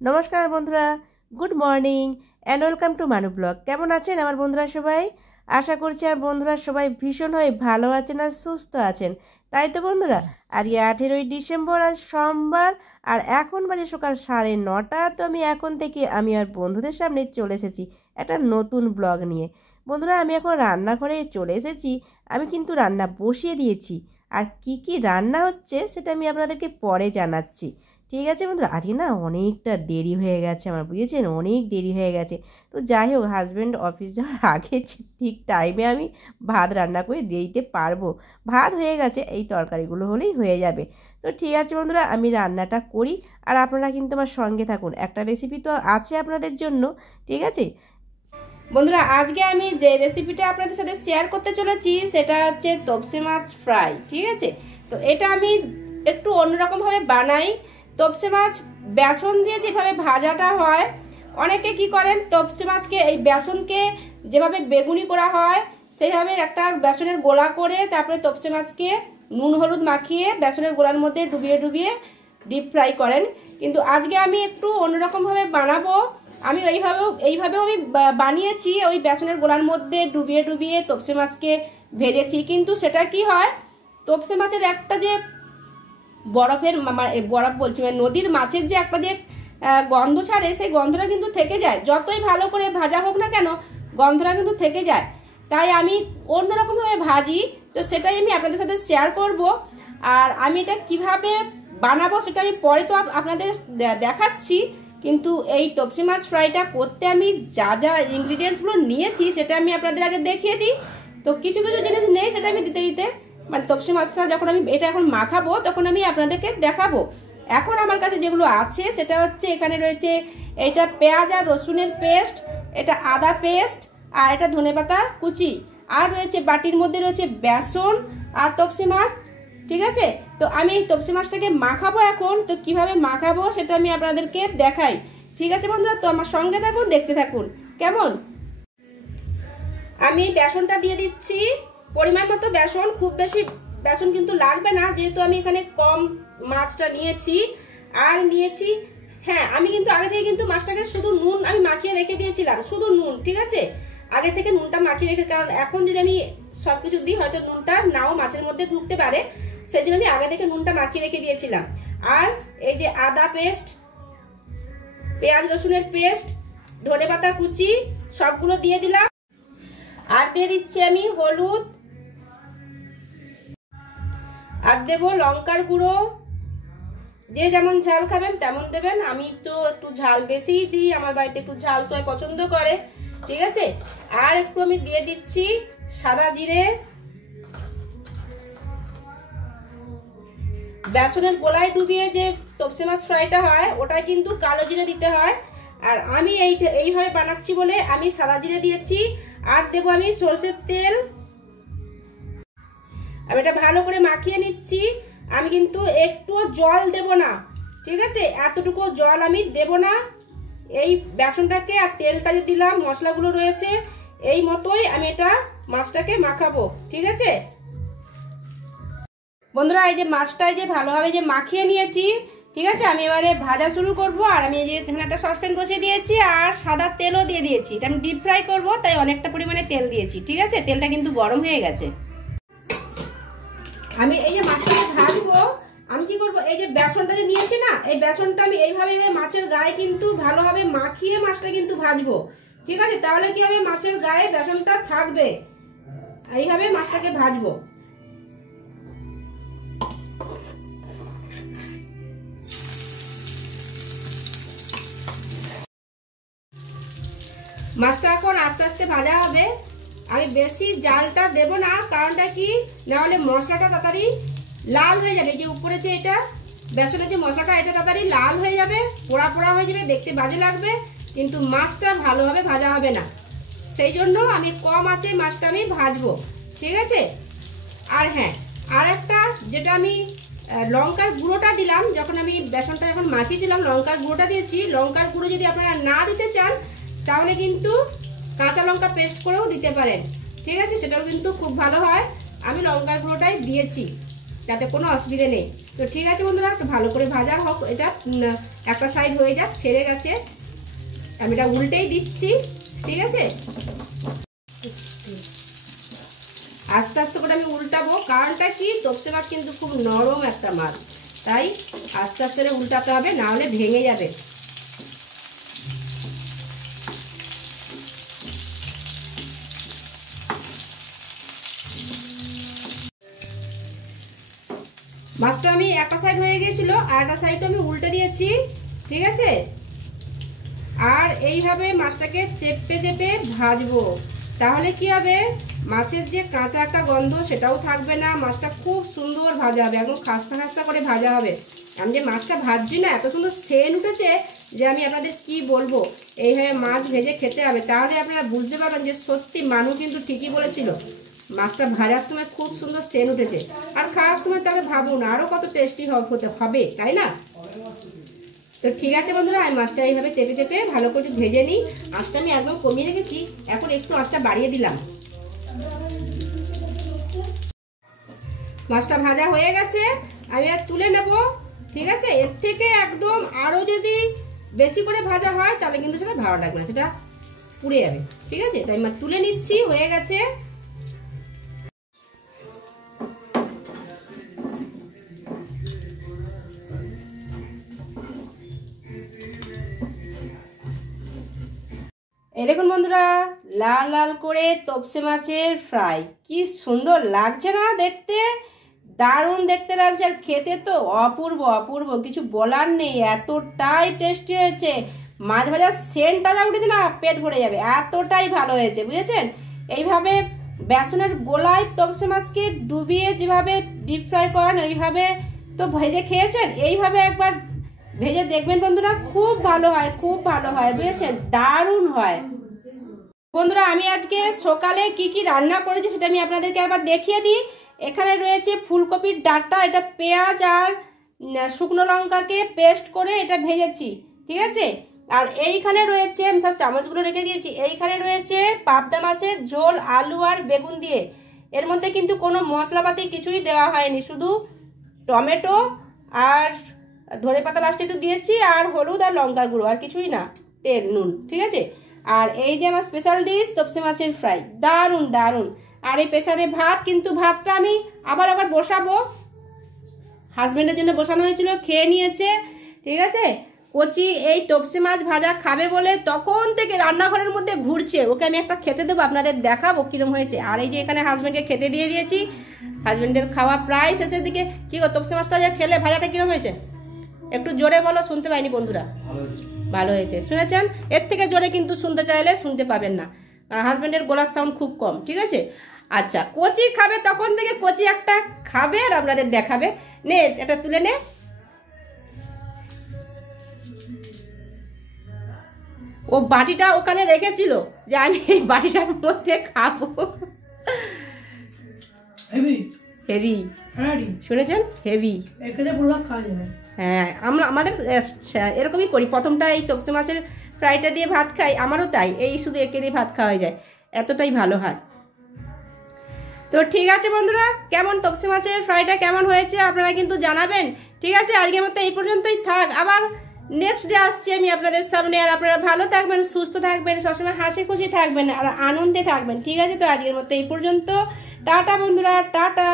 নমস্কার বন্ধুরা, good morning and welcome to মানু ব্লগ। কেমন আছেন আমার বন্ধুরা সবাই? আশা করছি আর বন্ধুরা সবাই ভীষণভাবে ভালো আছেন আর সুস্থ আছেন। তাই তো বন্ধুরা, আজকে 18ই ডিসেম্বর, আজ সোমবার, আর এখন বাজে সকাল 9:30। তো আমি এখন থেকে আমি আর বন্ধুদের সামনে চলে এসেছি একটা নতুন ব্লগ নিয়ে। বন্ধুরা, আমি এখন রান্নাঘরে চলে এসেছি। আমি কিন্তু রান্না বসিয়ে দিয়েছি, আর কি কি রান্না হচ্ছে সেটা আমি আপনাদেরকে পরে জানাচ্ছি। ঠিক আছে বন্ধুরা, আজকে না অনেকটা দেরি হয়ে গেছে আমার, বুঝেছেন, অনেক দেরি হয়ে গেছে। তো যাই হোক, হাজব্যান্ড অফিস যাওয়ার আগে ঠিক টাইমে আমি ভাত রান্না করে দিয়ে দিতে পারবো। ভাত হয়ে গেছে, এই তরকারিগুলো হলেই হয়ে যাবে। তো ঠিক আছে বন্ধুরা, আমি রান্নাটা করি আর আপনারা কিন্তু আমার সঙ্গে থাকুন। একটা রেসিপি তো আছে আপনাদের জন্য, ঠিক আছে বন্ধুরা। আজকে আমি যে রেসিপিটা আপনাদের সাথে শেয়ার করতে চলেছি সেটা হচ্ছে তপসে মাছ ফ্রাই। ঠিক আছে, তো এটা আমি একটু অন্যরকমভাবে বানাই। তপসে মাছ বেসন দিয়ে যেভাবে ভাজাটা হয়, অনেকে কি করেন তপসে মাছকে এই বেসনকে যেভাবে বেগুনি করা হয় সেইভাবে একটা বেসনের গোলা করে তারপরে তপসে মাছকে নুন হলুদ মাখিয়ে বেসনের গোলার মধ্যে ডুবিয়ে ডুবিয়ে ডিপ ফ্রাই করেন। কিন্তু আজকে আমি একটু অন্যরকমভাবে বানাবো। আমি এইভাবেও আমি বানিয়েছি, ওই বেসনের গোলার মধ্যে ডুবিয়ে ডুবিয়ে তপসে মাছকে ভেজেছি। কিন্তু সেটা কি হয়, তপসে মাছের একটা যে বরফ বলছি মানে নদীর মাছের যে একটা যে গন্ধ ছাড়ে, সেই গন্ধটা কিন্তু থেকে যায়। যতই ভালো করে ভাজা হোক না কেন, গন্ধটা কিন্তু থেকে যায়। তাই আমি অন্যরকমভাবে ভাজি, তো সেটাই আমি আপনাদের সাথে শেয়ার করব। আর আমি এটা কিভাবে বানাবো সেটা আমি পরে তো আপনাদের দেখাচ্ছি। কিন্তু এই তপসে মাছ ফ্রাইটা করতে আমি যা যা ইনগ্রিডিয়েন্টসগুলো নিয়েছি সেটা আমি আপনাদের আগে দেখিয়ে দিই। তো কিছু কিছু জিনিস নেই, সেটা আমি দিতে দিতে মানে তপসে মাছটা যখন আমি এটা এখন মাখাবো তখন আমি আপনাদেরকে দেখাবো। এখন আমার কাছে যেগুলো আছে সেটা হচ্ছে, এখানে রয়েছে এটা পেঁয়াজ আর রসুনের পেস্ট, এটা আদা পেস্ট, আর এটা ধনেপাতা কুচি, আর রয়েছে বাটির মধ্যে রয়েছে বেসন আর তপসে মাছ। ঠিক আছে, তো আমি এই তপসে মাছটাকে মাখাবো এখন। তো কিভাবে মাখাবো সেটা আমি আপনাদেরকে দেখাই। ঠিক আছে বন্ধুরা, তো আমার সঙ্গে থাকুন, দেখতে থাকুন কেমন। আমি বেসনটা দিয়ে দিচ্ছি পরিমাণ মতো বেসন, খুব বেশি বেসন কিন্তু লাগবে না, যেহেতু আমি এখানে কম মাছটা নিয়েছি। আর নিয়েছি, হ্যাঁ, আমি কিন্তু আগে থেকে কিন্তু মাছটাকে শুধু নুন আমি মাখিয়ে রেখে দিয়েছিলাম, শুধু নুন। ঠিক আছে, আগে থেকে নুনটা মাখিয়ে রেখে, কারণ এখন যদি আমি সবকিছু দিই হয়তো নুনটা নাও মাছের মধ্যে ঢুকতে পারে, সেই জন্য আমি আগে থেকে নুনটা মাখিয়ে রেখে দিয়েছিলাম। আর এই যে আদা পেস্ট, পেঁয়াজ রসুনের পেস্ট, ধনেপাতা কুচি সবগুলো দিয়ে দিলাম। আর দিয়ে দিচ্ছি আমি হলুদ, আর দেবো লঙ্কার গুঁড়ো। যে যেমন ঝাল খাবেন তেমন দেবেন, আমি তো একটু ঝাল বেশিই দিই, আমার বাড়িতে একটু ঝাল সবাই পছন্দ করে। ঠিক আছে, আর একটু আমি দিয়ে দিচ্ছি সাদা জিরে। বেসনের গোলায় ডুবিয়ে যে তপসে মাছ ফ্রাইটা হয় ওটাই কিন্তু কালো জিরে দিতে হয়, আর আমি এইভাবে বানাচ্ছি বলে আমি সাদা জিরে দিয়েছি। আর দেবো আমি সরষের তেল। আমি এটা ভালো করে মাখিয়ে নিচ্ছি। আমি কিন্তু একটুও জল দেব না, ঠিক আছে, এতটুকু জল আমি দেব না। এই বেসনটাকে আর তেলটা যে দিলাম, মশলাগুলো রয়েছে, এই মতোই আমি এটা মাছটাকে মাখাবো। ঠিক আছে বন্ধুরা, এই যে মাছটাই যে ভালোভাবে যে মাখিয়ে নিয়েছি, ঠিক আছে, আমি এবারে ভাজা শুরু করব। আর আমি এই যে এখানে একটা সসপ্যান বসিয়ে দিয়েছি আর সাদা তেলও দিয়ে দিয়েছি। এটা আমি ডিপ ফ্রাই করবো, তাই অনেকটা পরিমাণে তেল দিয়েছি। ঠিক আছে, তেলটা কিন্তু গরম হয়ে গেছে। আমি এই যে মাছটাকে ভাজবো, আমি কি করবো, এই যে বেসনটা যে নিয়েছি না, এই বেসনটা আমি এইভাবে মাছের গায়ে কিন্তু ভালোভাবে মাখিয়ে মাছটা কিন্তু ভাজবো। ঠিক আছে, তাহলে কি হবে, মাছের গায়ে বেসনটা থাকবে। এইভাবে মাছটাকে ভাজবো। মাছটা এখন আস্তে আস্তে ভাজা হবে। আমি বেশি জালটা দেব না, কারণটা কি, নাহলে মশলাটা তাড়াতাড়ি লাল হয়ে যাবে। যে উপরে যে এটা বেসনের যে মশলাটা, এটা তাড়াতাড়ি লাল হয়ে যাবে, পোড়া পোড়া হয়ে যাবে, দেখতে বাজে লাগবে, কিন্তু মাছটা ভালোভাবে ভাজা হবে না। সেই জন্য আমি কম আঁচে মাছটা আমি ভাজবো। ঠিক আছে, আর হ্যাঁ, আর একটা যেটা আমি লঙ্কার গুঁড়োটা দিলাম, যখন আমি বেসনটা যখন মাখিয়েছিলাম লঙ্কার গুঁড়োটা দিয়েছি। লঙ্কার গুঁড়ো যদি আপনারা না দিতে চান তাহলে কিন্তু কাঁচা লঙ্কা পেস্ট করেও দিতে পারেন। ঠিক আছে, সেটাও কিন্তু খুব ভালো হয়। আমি লঙ্কার গুঁড়োটাই দিয়েছি। তাতে কোনো অসুবিধে নেই। তো ঠিক আছে বন্ধুরা, একটু ভালো করে ভাজা হোক, এটা একটা সাইড হয়ে যাক, ছেড়ে গেছে, আমি এটা উল্টেই দিচ্ছি। ঠিক আছে, আস্তে আস্তে করে আমি উল্টাবো, কারণটা কি তপসে মাছ কিন্তু খুব নরম একটা মাছ, তাই আস্তে আস্তে করে উল্টাতে হবে, না হলে ভেঙে যাবে। মাছটা আমি একটা সাইড হয়ে গিয়েছিল, আর একটা সাইড আমি উল্টে দিয়েছি। ঠিক আছে, আর এইভাবে মাছটাকে চেপে চেপে ভাজবো, তাহলে কি হবে, মাছের যে কাঁচা একটা গন্ধ সেটাও থাকবে না, মাছটা খুব সুন্দর ভাজা হবে, একদম খাস্তা খাস্তা করে ভাজা হবে। আমি যে মাছটা ভাজছি না, এত সুন্দর সেন্ট উঠেছে যে আমি আপনাদের কি বলবো। এইভাবে মাছ ভেজে খেতে হবে, তাহলে আপনারা বুঝতে পারবেন যে সত্যি মানুষ কিন্তু ঠিকই বলেছিল, মাছটা ভাজার সময় খুব সুন্দর সেন্ট উঠেছে, আর খাওয়ার সময় তাহলে ভাবুন আরও কত টেস্টি হতে হবে, তাই না? তো ঠিক আছে বন্ধুরা, আমি মাছটা এইভাবে চেপে চেপে ভালো করে ভেজে নিই। আঁচটা আমি একদম কমিয়ে রেখেছি, এখন একটু আঁচটা বাড়িয়ে দিলাম। মাছটা ভাজা হয়ে গেছে, আমি আর তুলে নেব। ঠিক আছে, এর থেকে একদম আরও যদি বেশি করে ভাজা হয় তাহলে কিন্তু সেটা ভালো লাগবে না, সেটা পুড়ে যাবে। ঠিক আছে, তাই আমি তুলে নিচ্ছি, হয়ে গেছে। এই দেখুন বন্ধুরা, লাল লাল করে তপসে মাছের ফ্রাই, কি সুন্দর লাগছে না দেখতে, দারুণ দেখতে লাগছে, আর খেতে তো অপূর্ব অপূর্ব, কিছু বলার নেই, এতটাই টেস্টি হয়েছে। মাছ ভাজার সেন্টটা যা উঠেছে না, পেট ভরে যাবে, এতটাই ভালো হয়েছে, বুঝেছেন? এইভাবে বেসনের গোলায় তপসে মাছকে ডুবিয়ে যেভাবে ডিপ ফ্রাই করেন, ওইভাবে তো ভেজে খেয়েছেন, এইভাবে একবার ভেজে দেখবেন বন্ধুরা, খুব ভালো হয়, খুব ভালো হয়, বুঝেছেন? দারুণ হয়। বন্ধুরা, আমি আজকে সকালে কি কি রান্না করেছি সেটা আমি আপনাদেরকে একবার দেখিয়ে দিই। এখানে রয়েছে ফুলকপির ডাঁটা, এটা পেঁয়াজ আর শুকনো লঙ্কাকে পেস্ট করে এটা ভেজেছি। ঠিক আছে, আর এইখানে রয়েছে, আমি সব চামচগুলো রেখে দিয়েছি, এইখানে রয়েছে পাবদা মাছের ঝোল আলু আর বেগুন দিয়ে। এর মধ্যে কিন্তু কোনো মশলাপাতি কিছুই দেওয়া হয়নি, শুধু টমেটো আর ধনে পাতা লাস্টে একটু দিয়েছি, আর হলুদ আর লঙ্কার গুঁড়ো, আর কিছুই না, তেল নুন। ঠিক আছে, আর এই যে আমার স্পেশাল ডিশ তপসে মাছের ফ্রাই, দারুণ দারুণ। আর এই প্রেসারে ভাত, কিন্তু ভাতটা আমি আবার বসাবো, হাজবেন্ডের জন্য বসানো হয়েছিল, খেয়ে নিয়েছে। ঠিক আছে, কচি এই তপসে মাছ ভাজা খাবে বলে তখন থেকে রান্নাঘরের মধ্যে ঘুরছে, ওকে আমি একটা খেতে দেবো, আপনাদের দেখাবো কিরম হয়েছে। আর এই যে এখানে হাজবেন্ডকে খেতে দিয়ে দিয়েছি, হাজবেন্ডের খাওয়া প্রায় শেষের দিকে। কি গো, তপসে মাছটা যে খেলে ভাজাটা কিরম হয়েছে, একটু জোরে বলো, শুনতে পাইনি বন্ধুরা। ভালো হয়েছে, শুনেছেন? এর থেকে জোরে কিন্তু শুনতে চাইলে শুনতে পাবেন না, হাজবেন্ডের গলার সাউন্ড খুব কম। ঠিক আছে, আচ্ছা, কচি খাবে তখন থেকে কচি একটা খাবে আর আপনাদের দেখাবে। নে এটা তুলে নে, ও বাটিটা ওখানে রেখেছিল যে আমি এই বাটিটার মধ্যে খাবো। হেভি হেভি, শুনেছেন? হেভি, হ্যাঁ, আমাদের এরকমই করি, প্রথমটা এই তপসে মাছের ফ্রাইটা দিয়ে ভাত খাই, আমারও তাই, এই শুধু একে দিয়ে ভাত খাওয়া হয়ে যায়, এতটাই ভালো হয়। তো ঠিক আছে বন্ধুরা, কেমন তপসে মাছের ফ্রাইটা কেমন হয়েছে আপনারা কিন্তু জানাবেন। ঠিক আছে, আজকের মতো এই পর্যন্তই থাক, আবার নেক্সট ডে আসছি আমি আপনাদের সামনে। আর আপনারা ভালো থাকবেন, সুস্থ থাকবেন, সবসময় হাসি খুশি থাকবেন আর আনন্দে থাকবেন। ঠিক আছে, তো আজকের মতো এই পর্যন্ত, টাটা বন্ধুরা, টাটা।